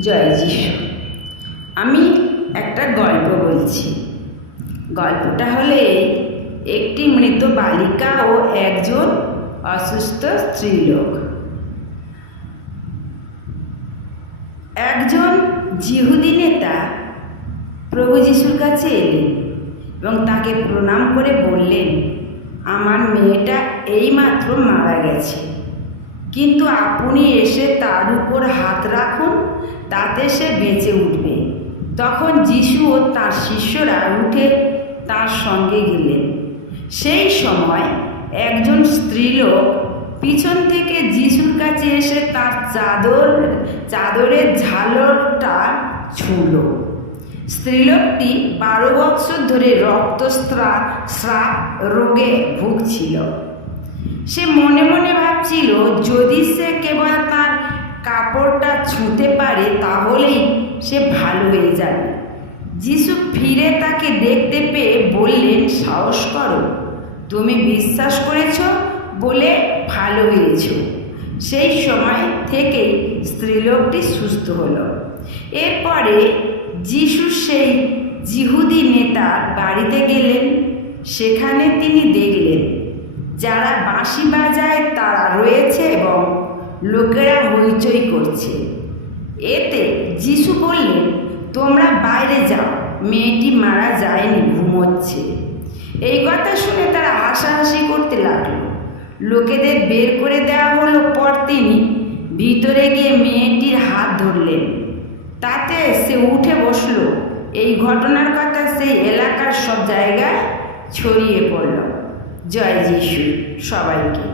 জয় যিশু আমি একটা গল্প বলছি। গল্পটা হলে একটি মৃত বালিকা ও একজন অসুস্থ স্ত্রীলোক। একজন জিহুদি নেতা প্রভু যিশুর কাছে এলেন এবং তাকে প্রণাম করে বললেন, আমার মেয়েটা এইমাত্র মারা গেছে। কিন্তু আপনি এসে তার উপর হাত রাখুন, তাতে সে বেঁচে উঠবে। তখন যিশু ও তার শিষ্যরা উঠে তার সঙ্গে গেলেন। সেই সময় একজন স্ত্রীলোক পিছন থেকে যিশুর কাছে এসে তার চাদর, চাদরের ঝালরটা ছুঁল স্ত্রীলোকটি বারো বৎসর ধরে রক্তস্রাব, স্রাব রোগে ভুগছিল। সে মনে মনে ভাবছিল, যদি সে কেবল তার কাপড়টা ছুঁতে পারে, তাহলেই সে ভালো হয়ে যাবে। যিশু ফিরে তাকে দেখতে পেয়ে বললেন, সাহস করো। তুমি বিশ্বাস করেছ বলে ভালো হয়েছ। সেই সময় থেকেই স্ত্রীলোকটি সুস্থ হলো। এরপরে যিশু সেই জিহুদি নেতা বাড়িতে গেলেন। সেখানে তিনি দেখলেন যারা বাঁশি বাজায় তারা রয়েছে এবং লোকেরা হইচই করছে। এতে যিশু বললেন, তোমরা বাইরে যাও, মেয়েটি মারা যায়নি, ঘুমোচ্ছে। এই কথা শুনে তারা হাসাহাসি করতে লাগল। লোকেদের বের করে দেওয়া হলো পর তিনি ভিতরে গিয়ে মেয়েটির হাত ধরলেন। তাতে সে উঠে বসল। এই ঘটনার কথা সেই এলাকার সব জায়গায় ছড়িয়ে পড়ল। জয় যিশু সবাইকে